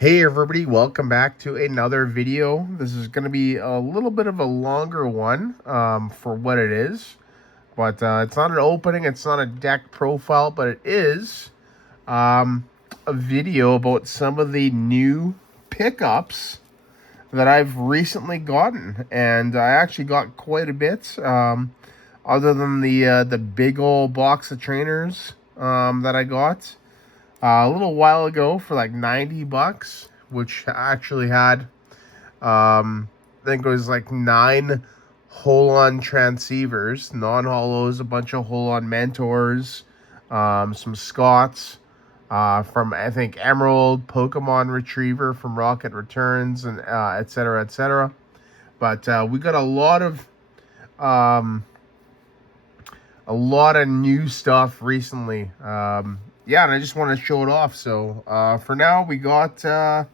Hey everybody, welcome back to another video. This is going to be a little bit of a longer one for what it is. But it's not an opening, it's not a deck profile, but it is a video about some of the new pickups that I've recently gotten. And I actually got quite a bit, other than the big old box of trainers that I got a little while ago for like 90 bucks, which actually had, I think it was like 9 Holon transceivers, non-hollows, a bunch of Holon mentors, some Scots, from I think Emerald, Pokemon Retriever from Rocket Returns, and etc. etc. But we got um, a lot of new stuff recently. Yeah, and I just want to show it off. So for now, we got yeah,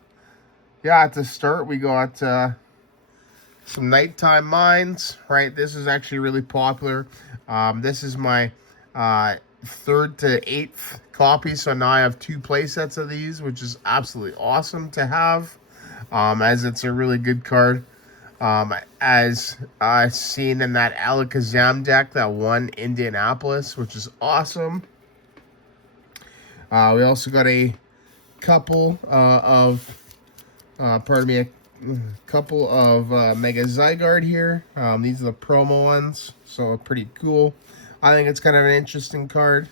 to start, we got some nighttime mines. Right, this is actually really popular. This is my 3rd to 8th copy, so now I have 2 play sets of these, which is absolutely awesome to have, as it's a really good card. As seen in that Alakazam deck that won Indianapolis, which is awesome. We also got a couple pardon me, a couple of Mega Zygarde here. These are the promo ones, so pretty cool. I think it's kind of an interesting card.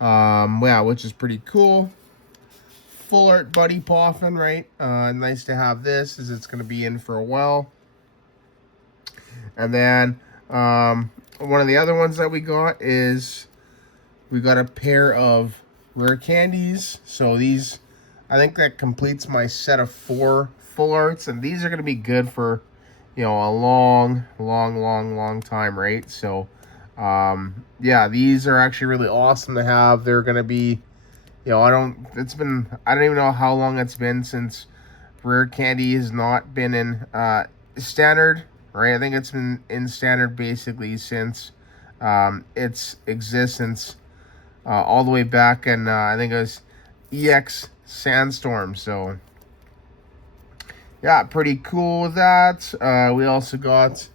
Yeah, which is pretty cool. Full art Buddy Poffin, right? Nice to have this, as it's going to be in for a while. And then one of the other ones that we got is we got a pair of rare candies. So these, I think that completes my set of 4 full arts, and these are going to be good for, you know, a long time, right? So yeah, these are actually really awesome to have. They're going to be, you know, I don't even know how long it's been since rare candy has not been in standard, right? I think it's been in standard basically since its existence, all the way back in I think it was EX Sandstorm. So yeah, pretty cool with that. We also got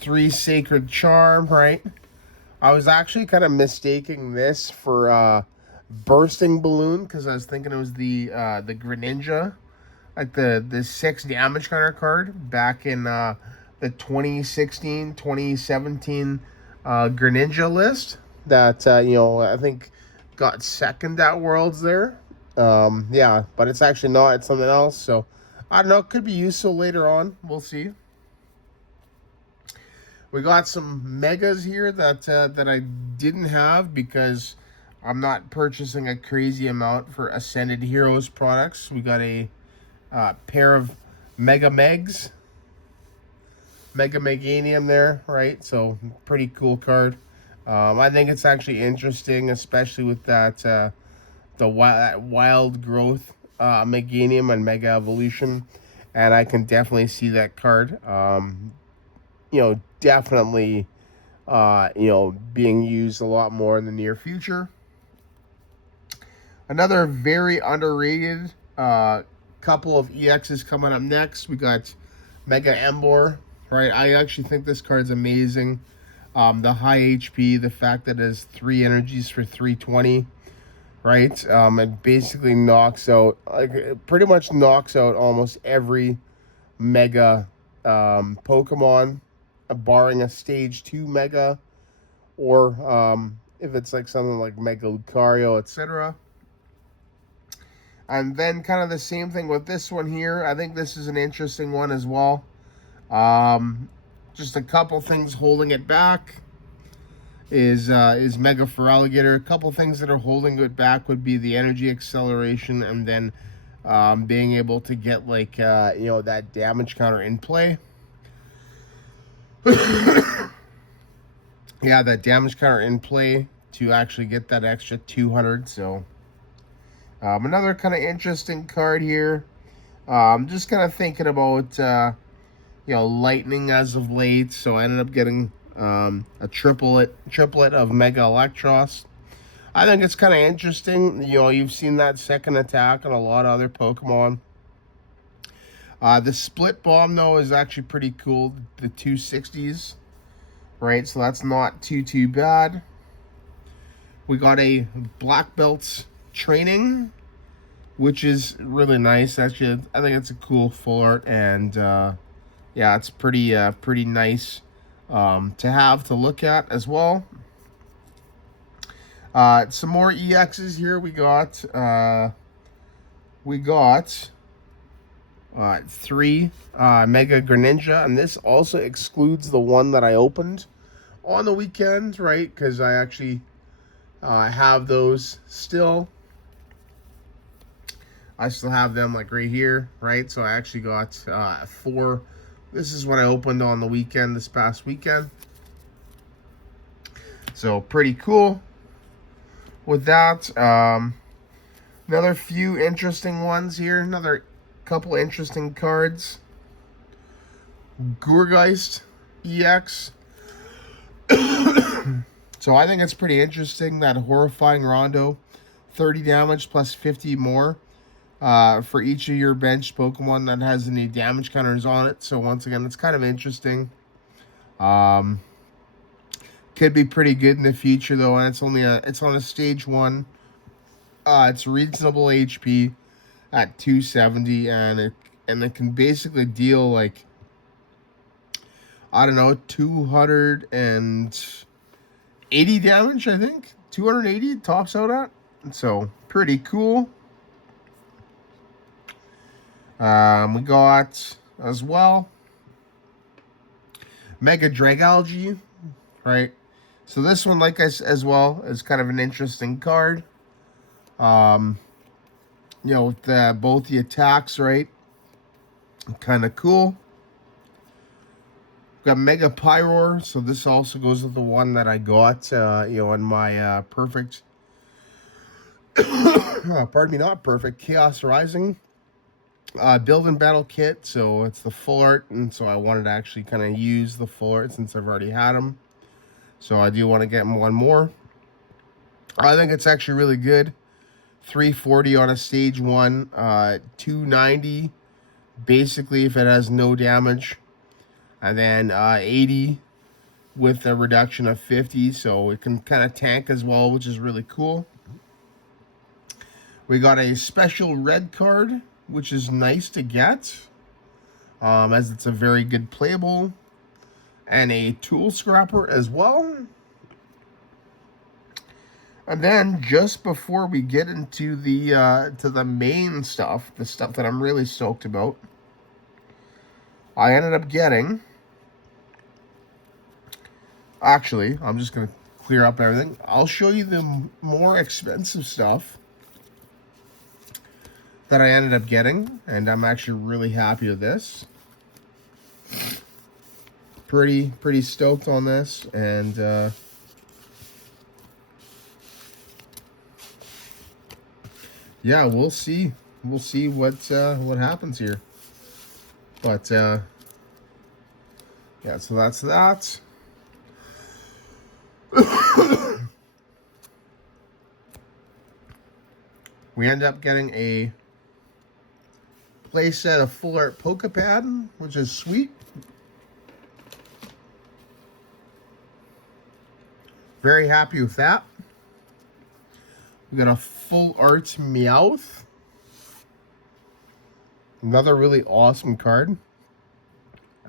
3 Sacred Charm, right? I was actually kind of mistaking this for Bursting Balloon, because I was thinking it was the Greninja, like the 6 damage counter card back in the 2016-2017 Greninja list that you know, I think got second at Worlds there. Yeah, but it's actually not. It's something else. So I don't know. It could be useful later on. We'll see. We got some megas here that I didn't have because I'm not purchasing a crazy amount for Ascended Heroes products. We got a pair of Mega Megs, Mega Meganium there, right? So pretty cool card. I think it's actually interesting, especially with that the wild growth Meganium and Mega Evolution, and I can definitely see that card. You know, definitely, you know, being used a lot more in the near future. Another very underrated couple of EXs coming up next. We got Mega Embor, right? I actually think this card's amazing. The high HP, the fact that it has 3 energies for 320, right? It basically knocks out, like, it pretty much knocks out almost every Mega Pokemon, barring a stage 2 Mega, or if it's like something like Mega Lucario, etc. And then kind of the same thing with this one here. I think this is an interesting one as well. Just a couple things holding it back is Mega Feraligatr. A couple things that are holding it back would be the energy acceleration, and then being able to get, like, you know, that damage counter in play. Yeah, that damage counter in play to actually get that extra 200. So another kind of interesting card here. I'm just kind of thinking about you know, lightning as of late, so I ended up getting a triplet of Mega Electros. I think it's kind of interesting. You know, you've seen that second attack on a lot of other Pokemon. The split bomb, though, is actually pretty cool. The 260s, right? So that's not too bad. We got a black belts training, which is really nice. Actually, I think it's a cool full art, and yeah, it's pretty nice to have to look at as well. Some more EXs here. We got 3 Mega Greninja, and this also excludes the one that I opened on the weekend, right? Because I actually have those still. I still have them like right here, right? So I actually got 4. This is what I opened on the weekend, this past weekend. So pretty cool with that. Another few interesting ones here. Another couple interesting cards. Gourgeist EX. So I think it's pretty interesting that Horrifying Rondo, 30 damage plus 50 more for each of your bench Pokemon that has any damage counters on it. So once again, it's kind of interesting. Could be pretty good in the future though, and it's on a stage 1. It's reasonable HP at 270, and it can basically deal like, I don't know, 280 damage, I think. 280 tops out at. So pretty cool. We got as well Mega Dragalge, right? So this one, like I said, as well, is kind of an interesting card. You know, with both the attacks, right? Kind of cool. We've got Mega Pyroar, so this also goes with the one that I got, you know, in my perfect, pardon me, not perfect, Chaos Rising build and battle kit. So it's the full art, and so I wanted to actually kind of use the full art since I've already had them. So I do want to get one more. I think it's actually really good. 340 on a stage 1, 290 basically if it has no damage, and then 80 with a reduction of 50, so it can kind of tank as well, which is really cool. We got a special red card, which is nice to get, as it's a very good playable, and a tool scrapper as well. And then just before we get into the main stuff, the stuff that I'm really stoked about, I ended up getting, actually, I'm just going to clear up everything. I'll show you the more expensive stuff that I ended up getting, and I'm actually really happy with this. Pretty stoked on this, and yeah, we'll see what happens here. But yeah, so that's that. We end up getting a playset of full art Pokepad, which is sweet. Very happy with that. We got a full art Meowth. Another really awesome card.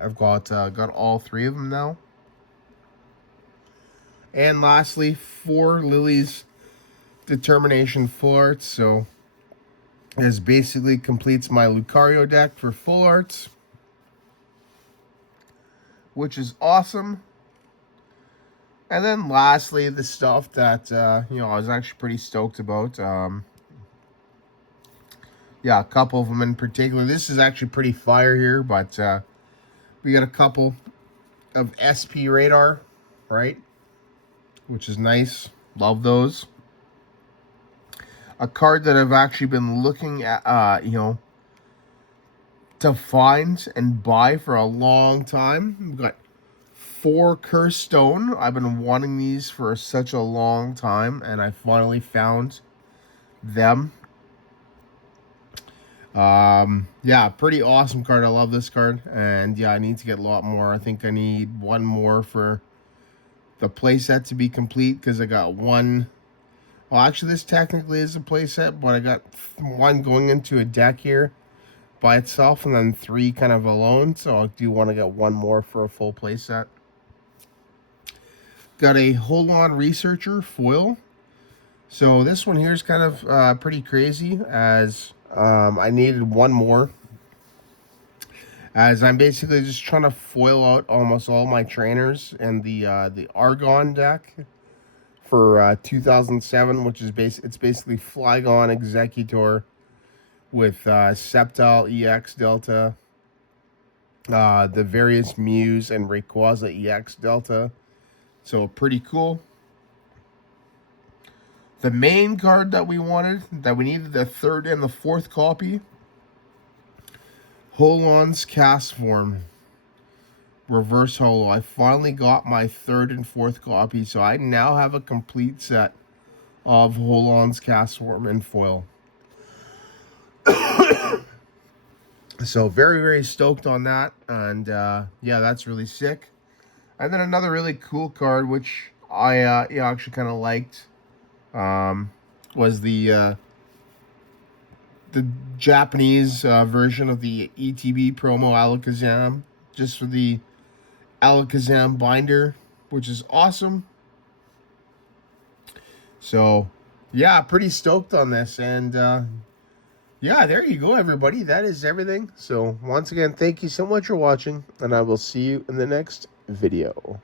I've got all 3 of them now. And lastly, 4 Lily's Determination full arts. So this basically completes my Lucario deck for full arts, which is awesome. And then lastly, the stuff that, you know, I was actually pretty stoked about. Yeah, a couple of them in particular. This is actually pretty fire here, but we got a couple of SP Radar, right? Which is nice. Love those. A card that I've actually been looking at, you know, to find and buy for a long time. We've got 4 Curse Stone. I've been wanting these for such a long time, and I finally found them. Yeah, pretty awesome card. I love this card, and yeah, I need to get a lot more. I think I need 1 more for the playset to be complete, because I got 1. Well, actually, this technically is a playset, but I got 1 going into a deck here by itself, and then 3 kind of alone. So I do want to get 1 more for a full playset. Got a Hold On Researcher foil. So this one here is kind of pretty crazy, as I needed 1 more, as I'm basically just trying to foil out almost all my trainers in the Argon deck for 2007, which is it's basically Flygon Executor with Sceptile EX Delta, the various Mews and Rayquaza EX Delta. So pretty cool. The main card that we wanted, that we needed the 3rd and the 4th copy, Holon's Cast Form Reverse Holo. I finally got my 3rd and 4th copy, so I now have a complete set of Holon's Cast Form in foil. So very, very stoked on that, and yeah, that's really sick. And then another really cool card, which I actually kind of liked, was the Japanese version of the ETB promo Alakazam, just for the Alakazam binder, which is awesome. So yeah, pretty stoked on this, and yeah, there you go, everybody. That is everything. So once again, thank you so much for watching, and I will see you in the next video.